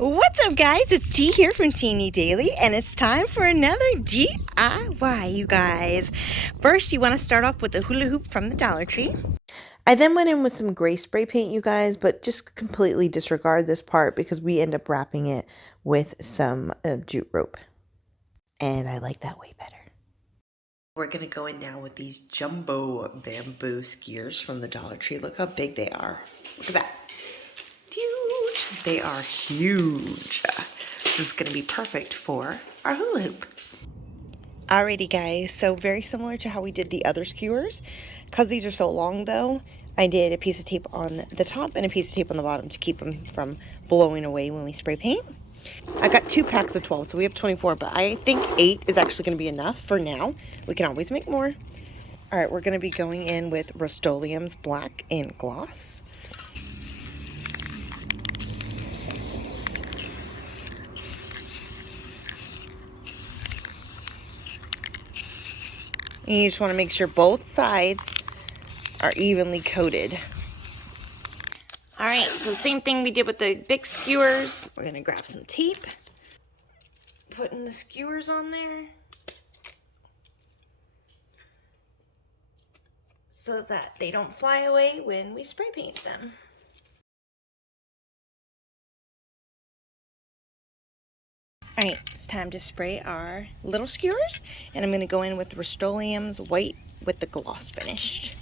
What's up, guys? It's T here from Ti&Ni Daily, and it's time for another DIY, you guys. First, you want to start off with the hula hoop from the Dollar Tree. I then went in with some gray spray paint, you guys, but just completely disregard this part because we end up wrapping it with some jute rope. And I like that way better. We're going to go in now with these jumbo bamboo skewers from the Dollar Tree. Look how big they are. Look at that. Huge. They are huge. This is going to be perfect for our hula hoop. Alrighty, guys, so very similar to how we did the other skewers. Because these are so long, though, I did a piece of tape on the top and a piece of tape on the bottom to keep them from blowing away when we spray paint. I got 2 packs of 12, so we have 24, but I think 8 is actually going to be enough for now. We can always make more. Alright, we're going to be going in with Rust-Oleum's Black and Gloss. And you just want to make sure both sides are evenly coated. Alright, so same thing we did with the big skewers. We're going to grab some tape. Putting the skewers on there. So that they don't fly away when we spray paint them. Alright, it's time to spray our little skewers, and I'm going to go in with Rust-Oleum's white with the gloss finished.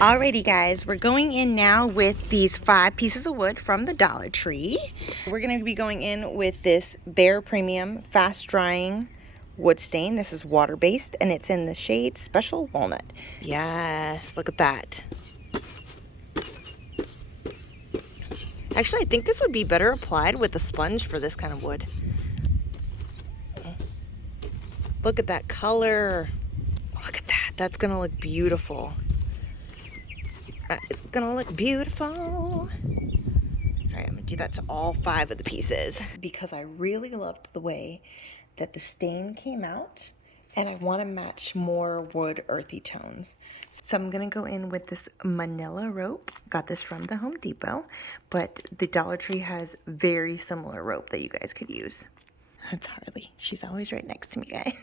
Alrighty, guys, we're going in now with these 5 pieces of wood from the Dollar Tree. We're going to be going in with this Behr Premium Fast Drying Wood Stain. This is water-based, and it's in the shade Special Walnut. Yes, look at that. Actually, I think this would be better applied with a sponge for this kind of wood. Look at that color. Look at that. That's going to look beautiful. It's going to look beautiful. All right, I'm going to do that to all 5 of the pieces because I really loved the way that the stain came out, and I want to match more wood earthy tones. So I'm going to go in with this Manilla rope. Got this from the Home Depot, but the Dollar Tree has very similar rope that you guys could use. That's Harley. She's always right next to me, guys.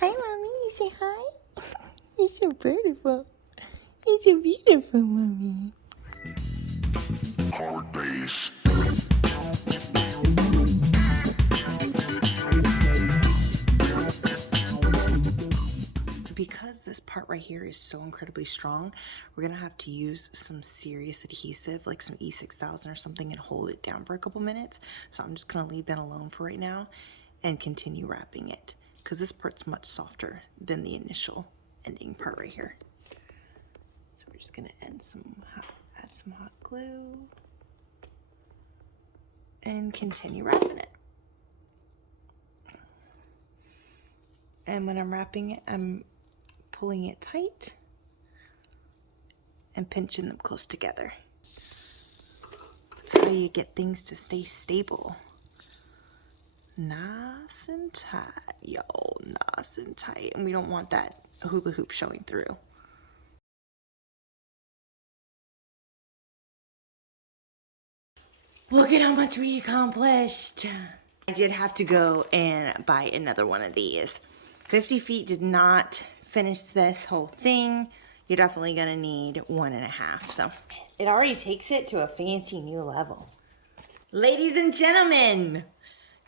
Hi, Mommy. Say hi. You're so beautiful. You're so beautiful, Mommy. Because this part right here is so incredibly strong, we're going to have to use some serious adhesive, like some E6000 or something, and hold it down for a couple minutes. So I'm just going to leave that alone for right now and continue wrapping it, because this part's much softer than the initial ending part right here. So we're just going to add some hot glue and continue wrapping it. And when I'm wrapping it, I'm pulling it tight and pinching them close together. That's how you get things to stay stable. Nice and tight, y'all. Nice and tight. And we don't want that hula hoop showing through. Look at how much we accomplished. I did have to go and buy another one of these. 50 feet did not finish this whole thing. You're definitely gonna need 1.5. So it already takes it to a fancy new level. Ladies and gentlemen,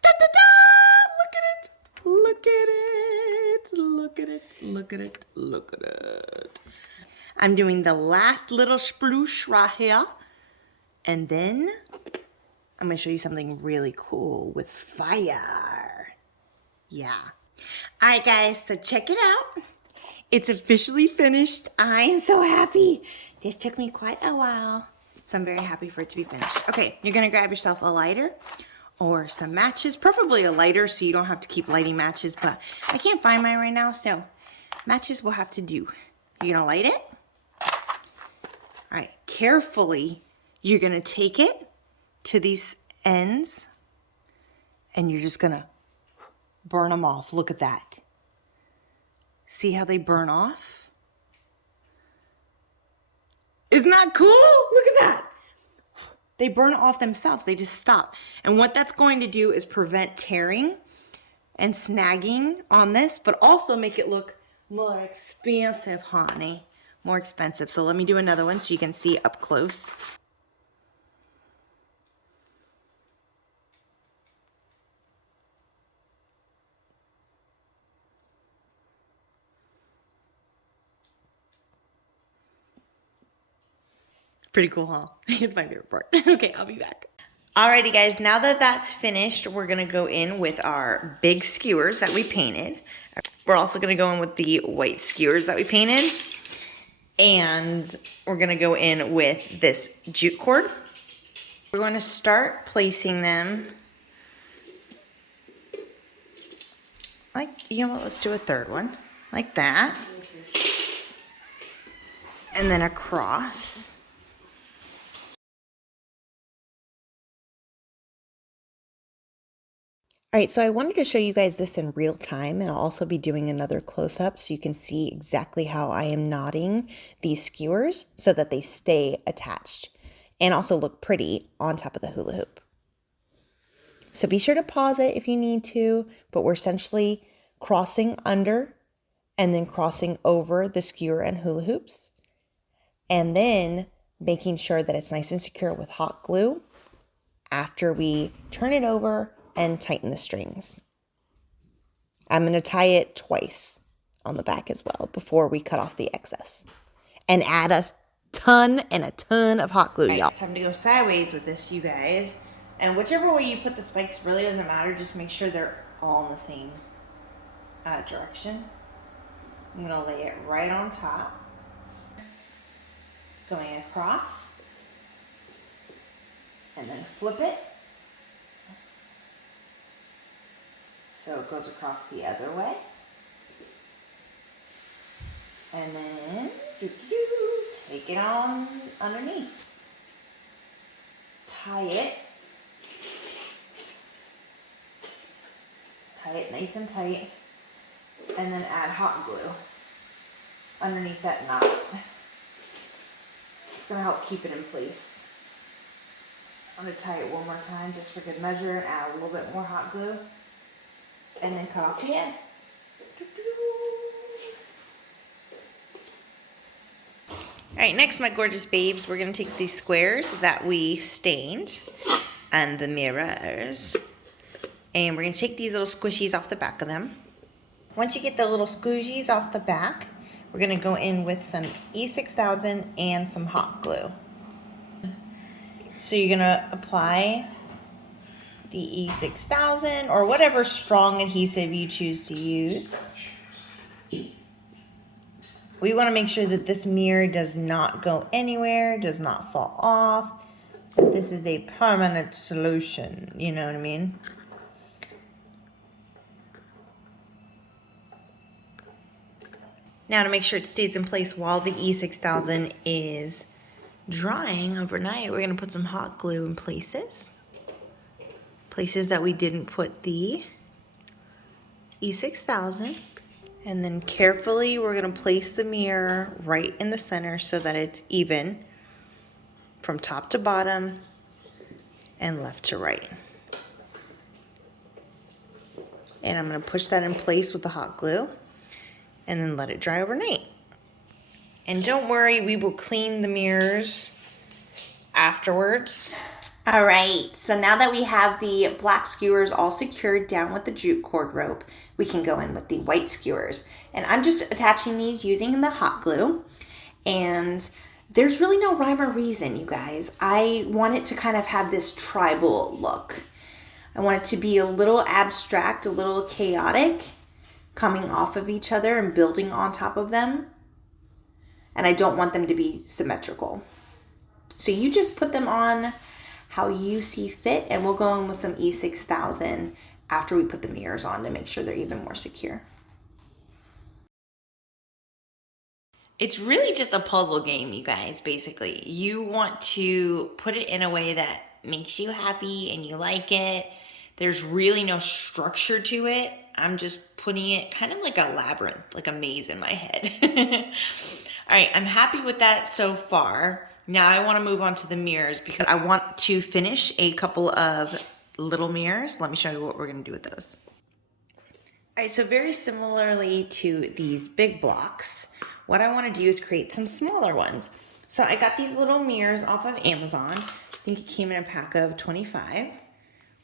da, da, da, look at it, look at it, look at it, look at it, look at it. I'm doing the last little sploosh right here, and then I'm gonna show you something really cool with fire. Yeah. All right, guys, so check it out. It's officially finished. I am so happy. This took me quite a while, so I'm very happy for it to be finished. Okay, you're gonna grab yourself a lighter or some matches, preferably a lighter so you don't have to keep lighting matches, but I can't find mine right now, so matches will have to do. You're gonna light it. All right, carefully, you're gonna take it to these ends and you're just gonna burn them off. Look at that. See how they burn off? Isn't that cool? Look at that. They burn off themselves. They just stop. And what that's going to do is prevent tearing and snagging on this, but also make it look more expensive, honey. More expensive. So let me do another one so you can see up close. Pretty cool, huh? It's my favorite part. Okay, I'll be back. Alrighty guys, now that that's finished, we're gonna go in with our big skewers that we painted. We're also gonna go in with the white skewers that we painted. And we're gonna go in with this jute cord. We're going to start placing them like, you know what, let's do a third one, like that. And then across. All right, so I wanted to show you guys this in real time, and I'll also be doing another close-up so you can see exactly how I am knotting these skewers so that they stay attached and also look pretty on top of the hula hoop. So be sure to pause it if you need to, but we're essentially crossing under and then crossing over the skewer and hula hoops, and then making sure that it's nice and secure with hot glue after we turn it over and tighten the strings. I'm going to tie it twice on the back as well before we cut off the excess. And add a ton of hot glue, y'all. It's time to go sideways with this, you guys. And whichever way you put the spikes really doesn't matter. Just make sure they're all in the same direction. I'm going to lay it right on top. Going across. And then flip it. So it goes across the other way. And then take it on underneath. Tie it. Tie it nice and tight. And then add hot glue underneath that knot. It's going to help keep it in place. I'm going to tie it one more time just for good measure and add a little bit more hot glue. And then cut off the ends. Alright, next, my gorgeous babes, we're going to take these squares that we stained and the mirrors. And we're going to take these little squishies off the back of them. Once you get the little squishies off the back, we're going to go in with some E6000 and some hot glue. So you're going to apply the E6000 or whatever strong adhesive you choose to use. We want to make sure that this mirror does not go anywhere, does not fall off, that this is a permanent solution, you know what I mean? Now, to make sure it stays in place while the E6000 is drying overnight, we're going to put some hot glue in places that we didn't put the E6000. And then carefully, we're going to place the mirror right in the center so that it's even from top to bottom and left to right. And I'm going to push that in place with the hot glue and then let it dry overnight. And don't worry, we will clean the mirrors afterwards. All right, so now that we have the black skewers all secured down with the jute cord rope, we can go in with the white skewers. And I'm just attaching these using the hot glue. And there's really no rhyme or reason, you guys. I want it to kind of have this tribal look. I want it to be a little abstract, a little chaotic, coming off of each other and building on top of them. And I don't want them to be symmetrical. So you just put them on how you see fit, and we'll go in with some E6000 after we put the mirrors on to make sure they're even more secure. It's really just a puzzle game, you guys, basically. You want to put it in a way that makes you happy and you like it. There's really no structure to it. I'm just putting it kind of like a labyrinth, like a maze in my head. All right, I'm happy with that so far. Now I want to move on to the mirrors because I want to finish a couple of little mirrors. Let me show you what we're going to do with those. All right, so very similarly to these big blocks, what I want to do is create some smaller ones. So I got these little mirrors off of Amazon. I think it came in a pack of 25.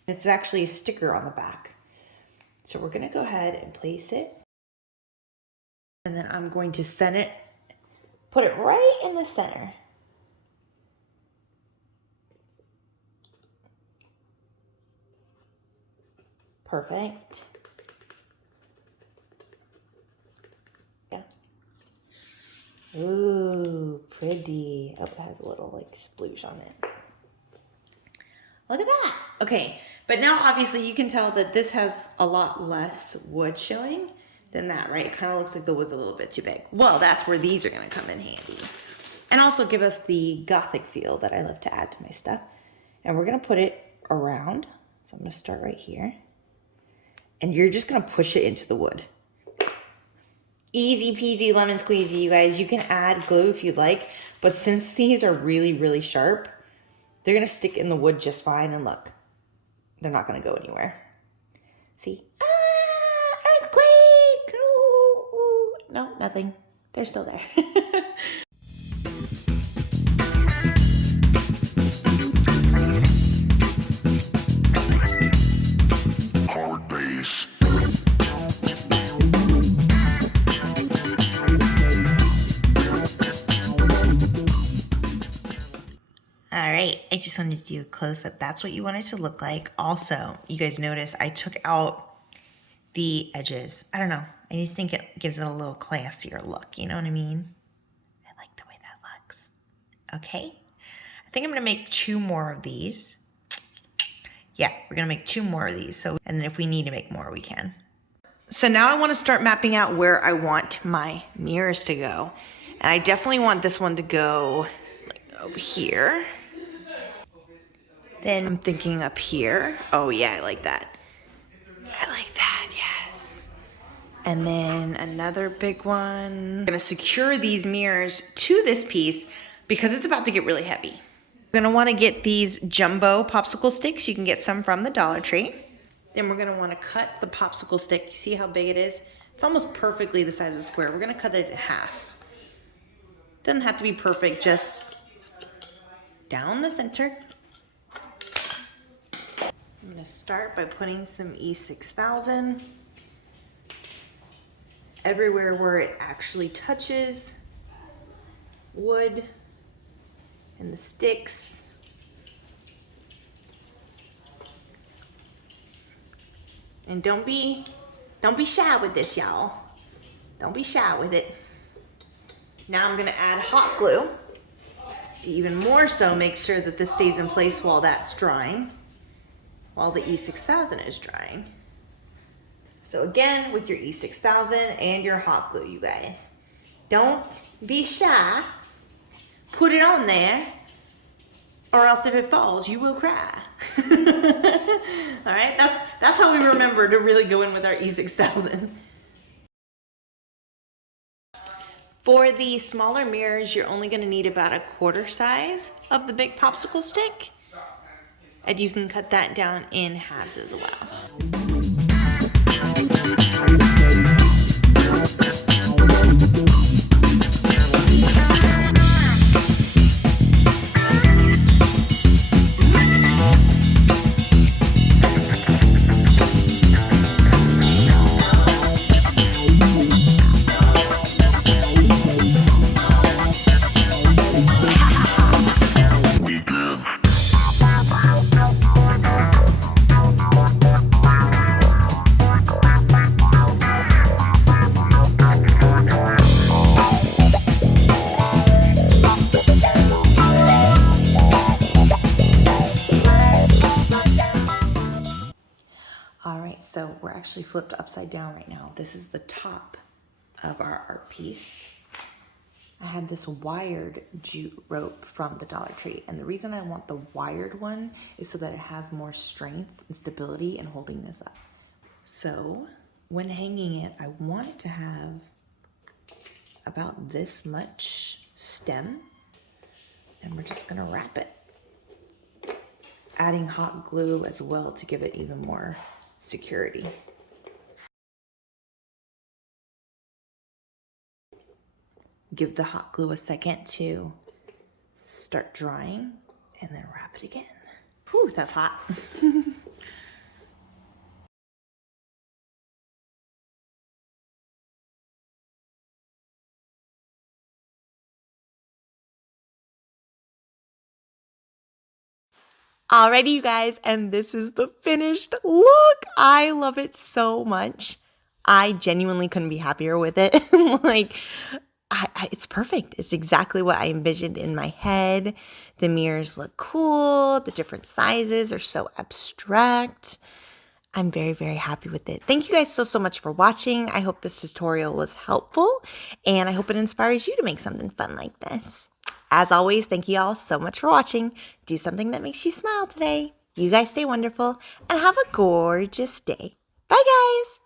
It's actually a sticker on the back. So we're going to go ahead and place it. And then I'm going to set it, put it right in the center. Perfect. Yeah. Ooh, pretty. Oh, it has a little like sploosh on it. Look at that. Okay, but now obviously you can tell that this has a lot less wood showing than that, right? It kind of looks like the wood's a little bit too big. Well, that's where these are gonna come in handy. And also give us the Gothic feel that I love to add to my stuff. And we're gonna put it around. So I'm gonna start right here. And you're just gonna push it into the wood. Easy peasy lemon squeezy, you guys. You can add glue if you'd like, but since these are really, really sharp, they're gonna stick in the wood just fine, and look, they're not gonna go anywhere. See? Ah, earthquake! Ooh, ooh. No, nothing. They're still there. I just wanted to do a close-up. That's what you want it to look like. Also, you guys notice I took out the edges. I don't know. I just think it gives it a little classier look. You know what I mean? I like the way that looks. Okay. I think I'm going to make 2 more of these. Yeah, we're going to make 2 more of these. So, and then if we need to make more, we can. So now I want to start mapping out where I want my mirrors to go. And I definitely want this one to go like over here. Then I'm thinking up here. Oh yeah, I like that. I like that, yes. And then another big one. I'm gonna secure these mirrors to this piece because it's about to get really heavy. We're gonna wanna get these jumbo popsicle sticks. You can get some from the Dollar Tree. Then we're gonna wanna cut the popsicle stick. You see how big it is? It's almost perfectly the size of the square. We're gonna cut it in half. Doesn't have to be perfect, just down the center. I'm going to start by putting some E6000 everywhere where it actually touches wood and the sticks. And don't be shy with this, y'all. Don't be shy with it. Now I'm going to add hot glue to even more so make sure that this stays in place while that's drying. While the E6000 is drying. So again, with your E6000 and your hot glue, you guys, don't be shy. Put it on there, or else if it falls, you will cry. All right, that's how we remember to really go in with our E6000. For the smaller mirrors, you're only going to need about 1/4 size of the big popsicle stick. And you can cut that down in halves as well. So we're actually flipped upside down right now. This is the top of our art piece. I had this wired jute rope from the Dollar Tree, and the reason I want the wired one is so that it has more strength and stability in holding this up. So when hanging it, I want it to have about this much stem, and we're just gonna wrap it. Adding hot glue as well to give it even more security. Give the hot glue a second to start drying, and then wrap it again. Whew, that's hot. Alrighty, you guys, and this is the finished look. I love it so much. I genuinely couldn't be happier with it. Like, it's perfect. It's exactly what I envisioned in my head. The mirrors look cool. The different sizes are so abstract. I'm very, very happy with it. Thank you guys so much for watching. I hope this tutorial was helpful, and I hope it inspires you to make something fun like this. As always, thank you all so much for watching. Do something that makes you smile today. You guys stay wonderful and have a gorgeous day. Bye, guys.